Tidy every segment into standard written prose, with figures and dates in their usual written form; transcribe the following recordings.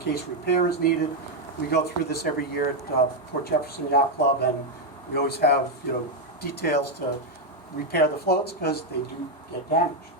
case repair is needed. We go through this every year at Port Jefferson Yacht Club, and we always have details to repair the floats because they do get damaged.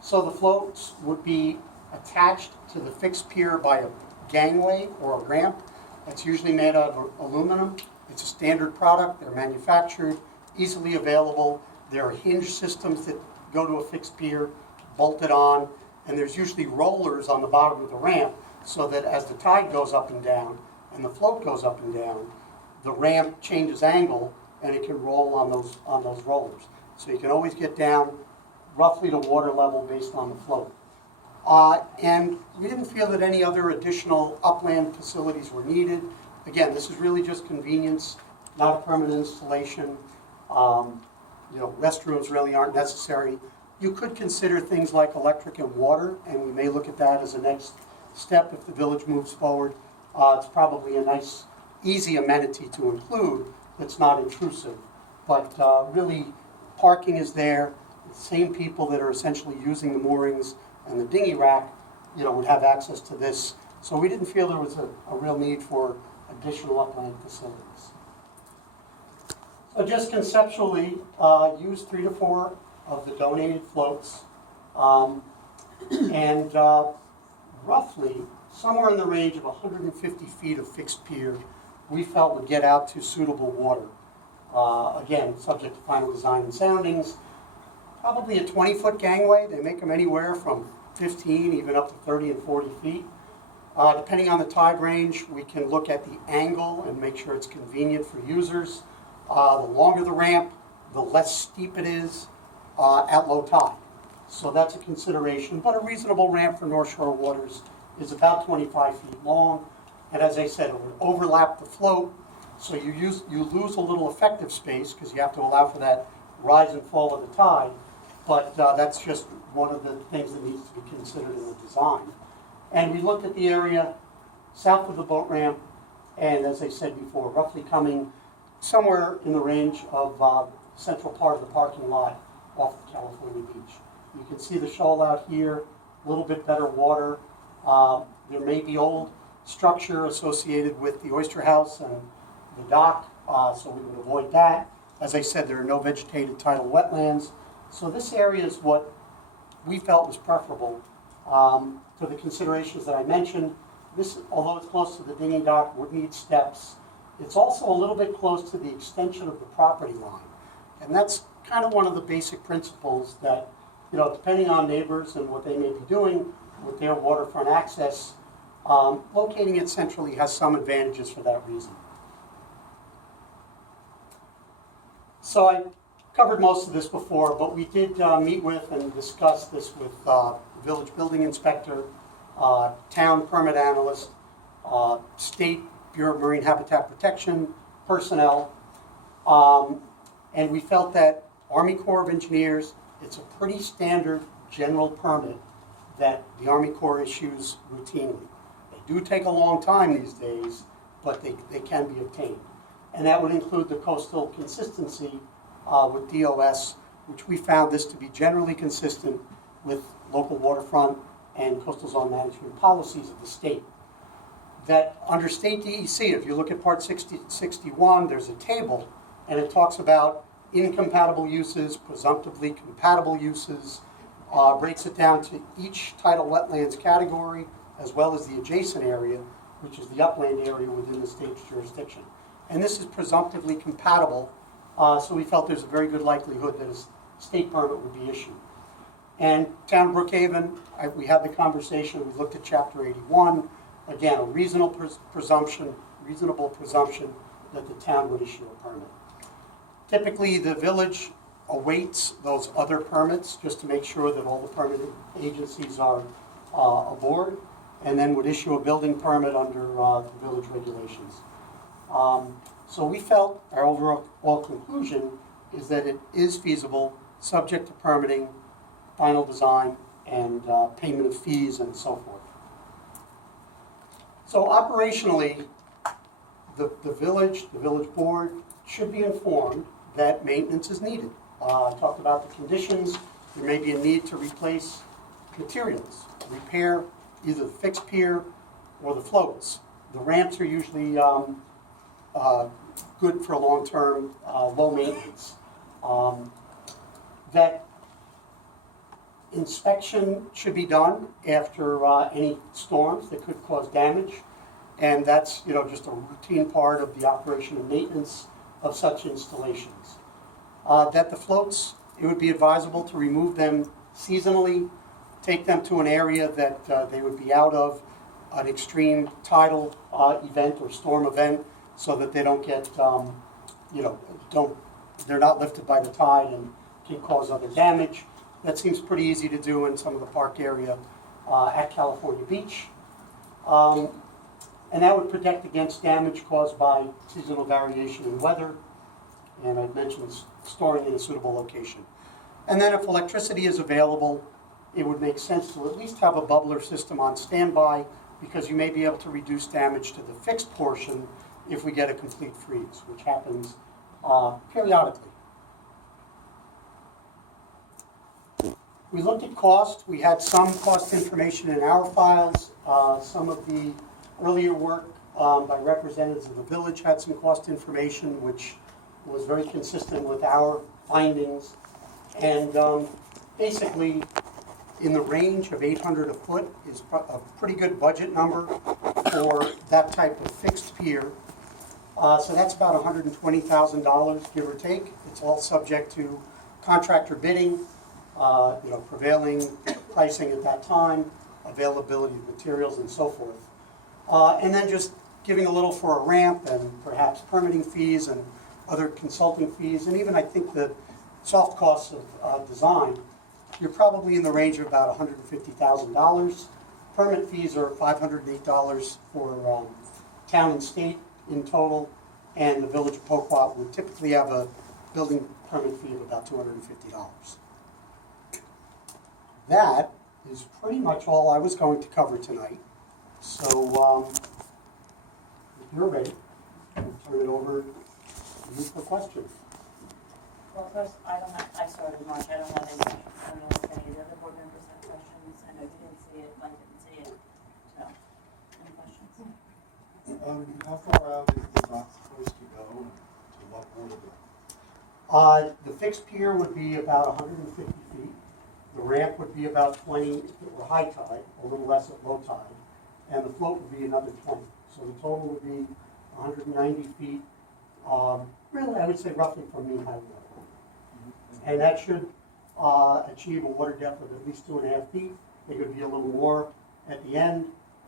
So the floats would be attached to the fixed pier by a gangway or a ramp. That's usually made out of aluminum. It's a standard product. They're manufactured, easily available. There are hinge systems that go to a fixed pier, bolted on, and there's usually rollers on the bottom of the ramp so that as the tide goes up and down and the float goes up and down, the ramp changes angle and it can roll on those rollers. So you can always get down roughly to water level based on the float. And we didn't feel that any other additional upland facilities were needed. Again, this is really just convenience, not a permanent installation. Restrooms really aren't necessary. You could consider things like electric and water, and we may look at that as a next step if the village moves forward. It's probably a nice, easy amenity to include that's not intrusive. But really, parking is there. The same people that are essentially using the moorings and the dinghy rack, would have access to this. So we didn't feel there was a real need for additional upland facilities. So just conceptually, use 3 to 4 of the donated floats, and roughly somewhere in the range of 150 feet of fixed pier we felt would get out to suitable water. Again, subject to final design and soundings. Probably a 20-foot gangway. They make them anywhere from 15, even up to 30 and 40 feet. Depending on the tide range, we can look at the angle and make sure it's convenient for users. The longer the ramp, the less steep it is at low tide. So that's a consideration. But a reasonable ramp for North Shore waters is about 25 feet long. And as I said, it would overlap the float. So you lose a little effective space because you have to allow for that rise and fall of the tide. But that's just one of the things that needs to be considered in the design. And we looked at the area south of the boat ramp, and as I said before, roughly coming somewhere in the range of the central part of the parking lot off of California Beach. You can see the shoal out here, a little bit better water. There may be old structure associated with the oyster house and the dock, so we would avoid that. As I said, there are no vegetated tidal wetlands. So this area is what we felt was preferable for the considerations that I mentioned. This, although it's close to the dinghy dock, would need steps. It's also a little bit close to the extension of the property line. And that's kind of one of the basic principles that, depending on neighbors and what they may be doing with their waterfront access, locating it centrally has some advantages for that reason. So I covered most of this before, but we did meet with and discuss this with the village building inspector, town permit analyst, State Bureau of Marine Habitat Protection personnel, and we felt that Army Corps of Engineers, it's a pretty standard general permit that the Army Corps issues routinely. They do take a long time these days, but they can be obtained. And that would include the coastal consistency with DOS, which we found this to be generally consistent with local waterfront and coastal zone management policies of the state. That under state DEC, if you look at Part 61, there's a table, and it talks about incompatible uses, presumptively compatible uses, breaks it down to each tidal wetlands category, as well as the adjacent area, which is the upland area within the state's jurisdiction. And this is presumptively compatible, so we felt there's a very good likelihood that a state permit would be issued. And Town of Brookhaven, we had the conversation, we looked at Chapter 81. Again, a reasonable presumption that the town would issue a permit. Typically, the village awaits those other permits just to make sure that all the permitting agencies are aboard, and then would issue a building permit under the village regulations. So we felt our overall conclusion is that it is feasible, subject to permitting, final design, and payment of fees and so forth. So operationally, the village board should be informed that maintenance is needed. I talked about the conditions. There may be a need to replace materials, repair either the fixed pier or the floats. The ramps are usually good for long-term, low maintenance. That inspection should be done after any storms that could cause damage, and that's just a routine part of the operation and maintenance of such installations. That the floats, it would be advisable to remove them seasonally, take them to an area that they would be out of an extreme tidal event or storm event, so that they don't get, they're not lifted by the tide and can cause other damage. That seems pretty easy to do in some of the park area at California Beach. And that would protect against damage caused by seasonal variation in weather. And I've mentioned storing in a suitable location. And then if electricity is available, it would make sense to at least have a bubbler system on standby, because you may be able to reduce damage to the fixed portion if we get a complete freeze, which happens periodically. We looked at cost. We had some cost information in our files. Some of the earlier work by representatives of the village had some cost information, which was very consistent with our findings. And basically, in the range of $800 a foot is a pretty good budget number for that type of fixed pier. So that's about $120,000, give or take. It's all subject to contractor bidding, prevailing pricing at that time, availability of materials, and so forth. And then just giving a little for a ramp and perhaps permitting fees and other consulting fees, and even I think the soft costs of design, you're probably in the range of about $150,000. Permit fees are $508 for town and state in total, and the village of Poquott would typically have a building permit fee of about $250. That is pretty much all I was going to cover tonight. So if you're ready, I'll turn it over to you for questions. Well, first, I started in March, I don't know if any of the other board members have questions. I know you didn't see it, Mike didn't see it, so, any questions? How far out is the dock supposed to go, and to what water depth? The fixed pier would be about 150 feet. The ramp would be about 20 if it were high tide, a little less at low tide, and the float would be another 20. So the total would be 190 feet, really I would say roughly from mean high water. And that should achieve a water depth of at least 2.5 feet. It could be a little more at the end,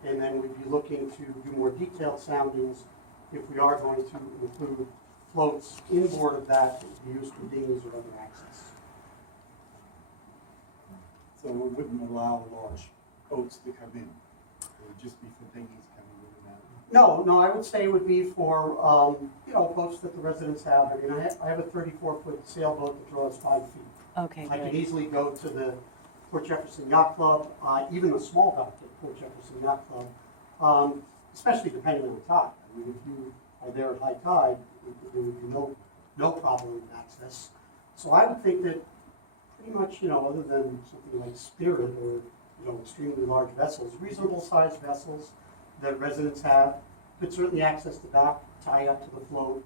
and then we'd be looking to do more detailed soundings if we are going to include floats inboard of that to be used for dinghies or other access. So we wouldn't allow large boats to come in? It would just be for dinghies coming in and out? No, I would say it would be for, boats that the residents have. I mean, I have a 34-foot sailboat that draws 5 feet. Okay, I could easily go to the Port Jefferson Yacht Club, even a small dock at Port Jefferson Yacht Club, especially depending on the tide. I mean, if you are there at high tide, there would be no problem with access. So I would think that pretty much, other than something like Spirit or, extremely large vessels, reasonable sized vessels that residents have could certainly access the dock, tie up to the float,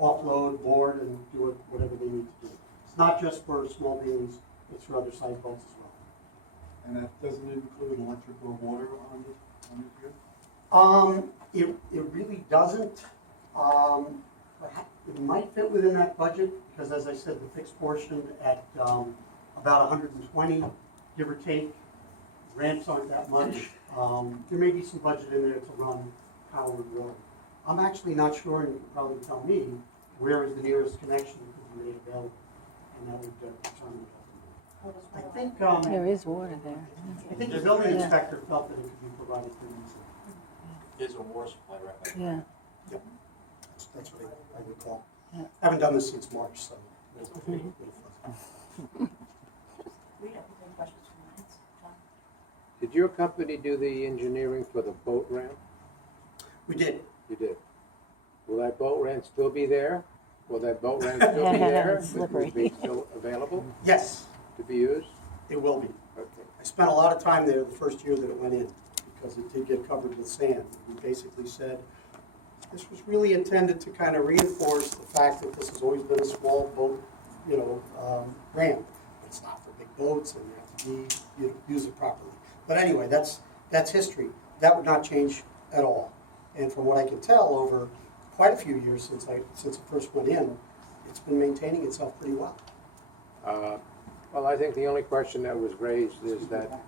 offload, board, and do whatever they need to do. It's not just for small dinghies, it's for other size boats as well. And that doesn't include electric or water on the pier? It really doesn't. It might fit within that budget because, as I said, the fixed portion at about 120, give or take. Ramps aren't that much. There may be some budget in there to run power and water. I'm actually not sure, and you can probably tell me, where is the nearest connection that could be made available, and that would determine what I think. There is water there. I think the building inspector felt that it could be provided pretty easily. There's a water supply right back. Yeah. Yep. That's what I recall. Yeah. I haven't done this since March, so. It's a little fuzzy. We have any questions from the audience? John? Did your company do the engineering for the boat ramp? We did. You did. Will that boat ramp still be there? Will that boat ramp still be there? Slippery. Will it be still available Yes, to be used? it will be. Okay. I spent a lot of time there the first year that it went in, because it did get covered with sand. We basically said, this was really intended to kind of reinforce the fact that this has always been a small boat, ramp. It's not for big boats, and you have to use it properly. But anyway, that's history. That would not change at all. And from what I can tell, over quite a few years since it first went in, it's been maintaining itself pretty well. Well, I think the only question that was raised is that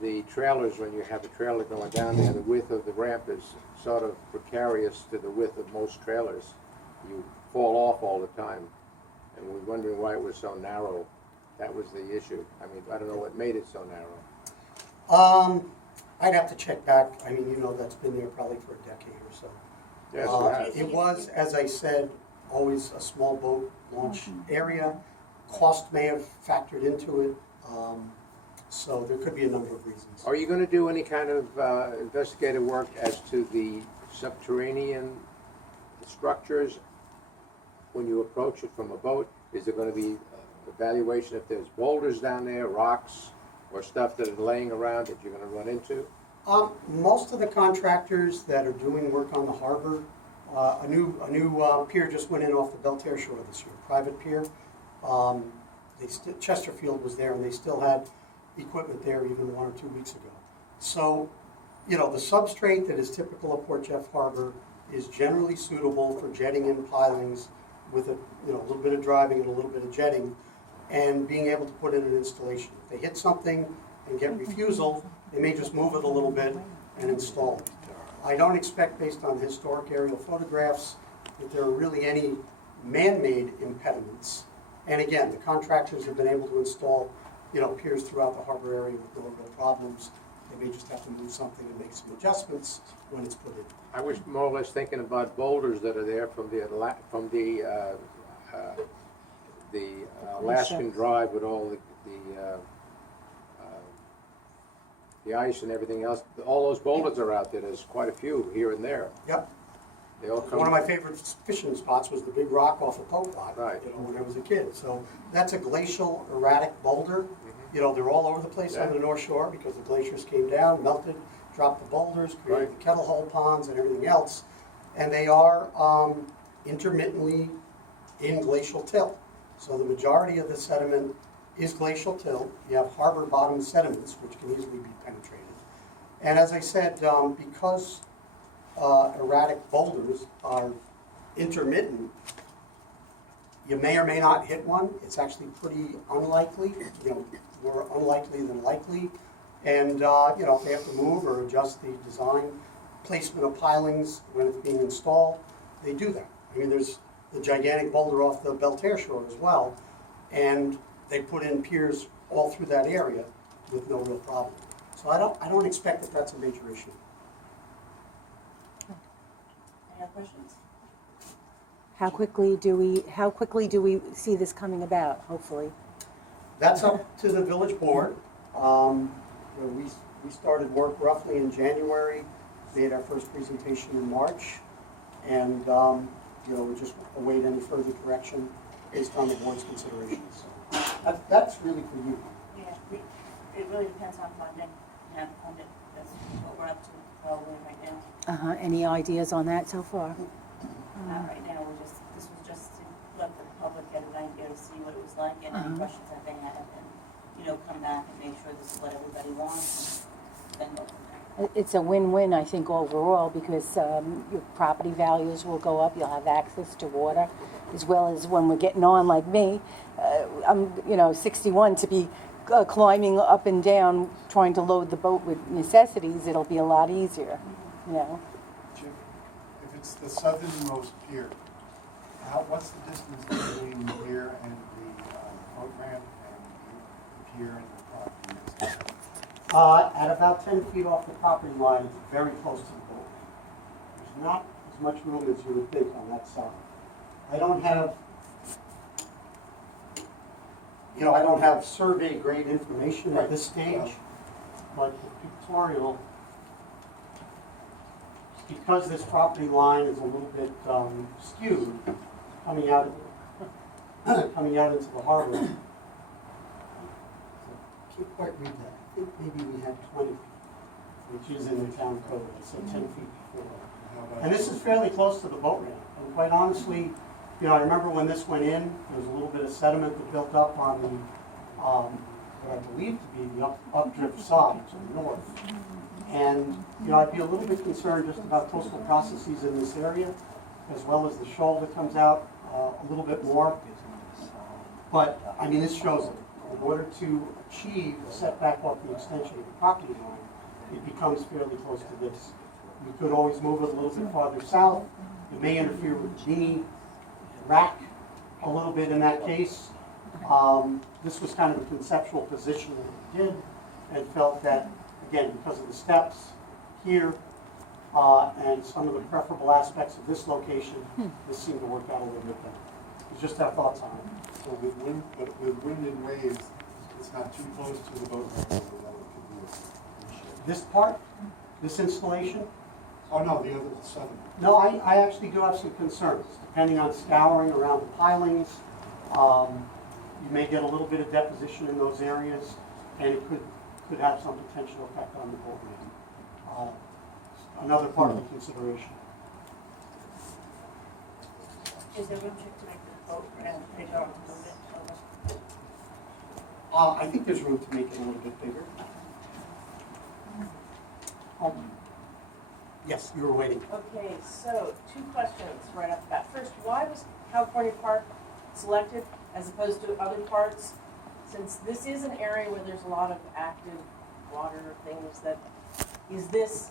the trailers, when you have a trailer going down there, the width of the ramp is sort of precarious to the width of most trailers. You fall off all the time, and we're wondering why it was so narrow. That was the issue. I mean, I don't know what made it so narrow. I'd have to check back. I mean, that's been there probably for a decade or so. Yes, it has. It was, as I said, always a small boat launch area. Cost may have factored into it, so there could be a number of reasons. Are you going to do any kind of investigative work as to the subterranean structures when you approach it from a boat? Is there going to be evaluation if there's boulders down there, rocks, or stuff that are laying around that you're going to run into? Most of the contractors that are doing work on the harbor, a new pier just went in off the Belterre shore this year, private pier. Chesterfield was there, and they still had equipment there even 1 or 2 weeks ago. So, the substrate that is typical of Port Jeff Harbor is generally suitable for jetting in pilings with a little bit of driving and a little bit of jetting, and being able to put in an installation. If they hit something and get refusal, they may just move it a little bit and install it. I don't expect, based on historic aerial photographs, that there are really any man-made impediments. And again, the contractors have been able to install, piers throughout the harbor area with no real problems. They may just have to move something and make some adjustments when it's put in. I was more or less thinking about boulders that are there from the Alaskan Drive with all the ice and everything else. All those boulders are out there. There's quite a few here and there. Yep. They all come. One of my favorite fishing spots was the big rock off of Poquott, Right. when I was a kid. So that's a glacial erratic boulder. They're all over the place on the North Shore because the glaciers came down, melted, dropped the boulders, created the kettle hole ponds and everything else. And they are intermittently in glacial till. So the majority of the sediment is glacial till. You have harbor bottom sediments, which can easily be penetrated. And as I said, because erratic boulders are intermittent, you may or may not hit one. It's actually pretty unlikely, more unlikely than likely. And, if they have to move or adjust the design, placement of pilings when it's being installed, they do that. I mean, there's the gigantic boulder off the Belterre shore as well, and they put in piers all through that area with no real problem. So I don't expect that that's a major issue. Any other questions? How quickly do we see this coming about, hopefully? That's up to the village board. We started work roughly in January, made our first presentation in March, and we just await any further direction based on the board's considerations. So that's really for you. Yeah, it really depends on funding. Yeah, funding, that's what we're up to probably right now. Any ideas on that so far? Not right now, this was just to let the public get an idea to see what it was like and any questions that they had, and, come back and make sure this is what everybody wants, and then go from there. It's a win-win, I think, overall, because your property values will go up, you'll have access to water, as well as when we're getting on, like me, I'm 61, to be climbing up and down, trying to load the boat with necessities, it'll be a lot easier, Jim, if it's the southernmost pier, what's the distance between here and the boat ramp and the pier and the property next to it? At about 10 feet off the property line, it's very close to the boat. There's not as much room as you would think on that side. I don't have survey grade information at this stage, but the pictorial, because this property line is a little bit skewed, coming out into the harbor. So, can't quite read that. think maybe we had 20 feet, which is in the town code, I said 10 feet before. How about- And this is fairly close to the boat ramp, and quite honestly, you know, I remember when this went in, there was a little bit of sediment that built up on the, what I believe to be the updrift side to the north. And, you know, I'd be a little bit concerned just about coastal processes in this area, as well as the shoal that comes out a little bit more. But, I mean, this shows it. In order to achieve a setback off the extension of the property line, it becomes fairly close to this. You could always move it a little bit farther south. It may interfere with the dinghy rack a little bit in that case. This was kind of a conceptual position that we did, and felt that, again, because of the steps here, and some of the preferable aspects of this location, this seemed to work out a little bit better. It's just our thoughts on it. So with wind, but with wind and waves, it's not too close to the boat ramp, so that it could be a reshape. This part, this installation, Oh, no, the other, the southern. no, I actually do have some concerns, depending on scouring around the pilings. You may get a little bit of deposition in those areas, and it could have some potential effect on the boat ramp. Another part of the consideration. Is there room to make the boat ramp bigger a little bit? I think there's room to make it a little bit bigger. Yes, you were waiting. Okay, so 2 questions right off the bat. First, why was California Park selected as opposed to other parks? Since this is an area where there's a lot of active water things, that is this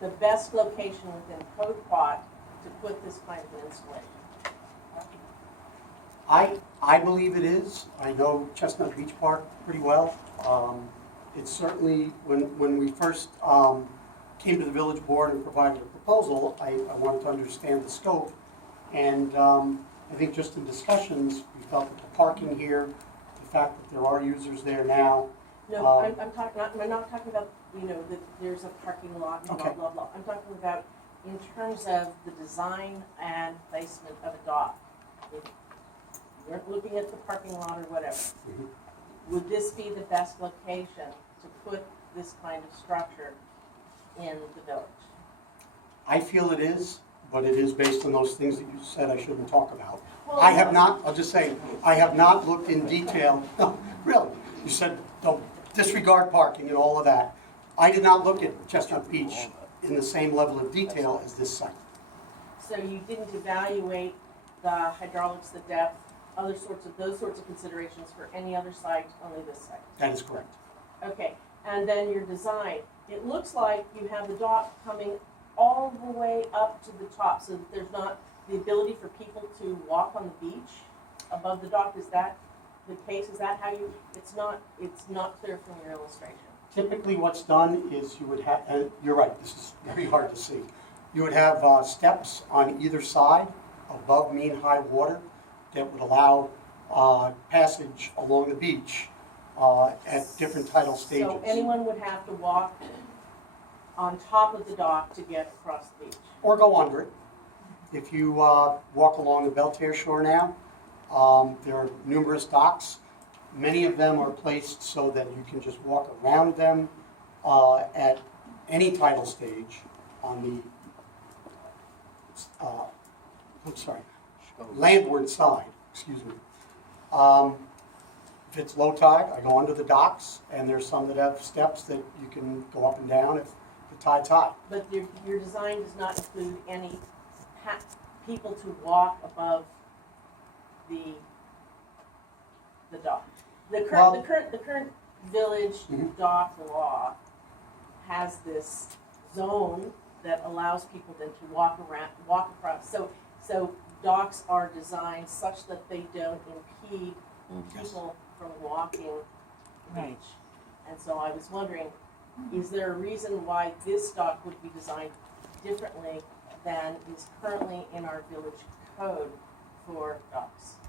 the best location within Poquott to put this kind of an installation? I believe it is. I know Chestnut Beach Park pretty well. It's certainly, when we first came to the village board and provided a proposal, I wanted to understand the scope. And I think just in discussions, we felt that the parking here, the fact that there are users there now. No, I'm not talking about, you know, that there's a parking lot and blah, Okay. blah, blah. I'm talking about in terms of the design and placement of a dock. If you weren't looking at the parking lot or whatever, Mhm. would this be the best location to put this kind of structure in the village? I feel it is, but it is based on those things that you said I shouldn't talk about. Well, I have not, I'll just say, I have not looked in detail, no, really. You said, don't disregard parking and all of that. I did not look at Chestnut Beach in the same level of detail as this site. So you didn't evaluate the hydraulics, the depth, those sorts of considerations for any other site, only this site? That is correct. Okay, and then your design, it looks like you have the dock coming all the way up to the top, so that there's not the ability for people to walk on the beach above the dock. Is that the case? Is that how you, it's not clear from your illustration. Typically, what's done is you would have, you're right, this is very hard to see. You would have steps on either side above mean high water that would allow passage along the beach at different tidal stages. So anyone would have to walk on top of the dock to get across the beach? Or go under it. If you walk along the Belterre shore now, there are numerous docks. Many of them are placed so that you can just walk around them at any tidal stage on the, landward side, excuse me. If it's low tide, I go under the docks, and there's some that have steps that you can go up and down if the tide's high. But your design does not include any people to walk above the dock. The current village Mhm. dock law has this zone that allows people then to walk across. So docks are designed such that they don't impede people from walking the Right. beach. And so I was wondering, is there a reason why this dock would be designed differently than is currently in our village code for docks?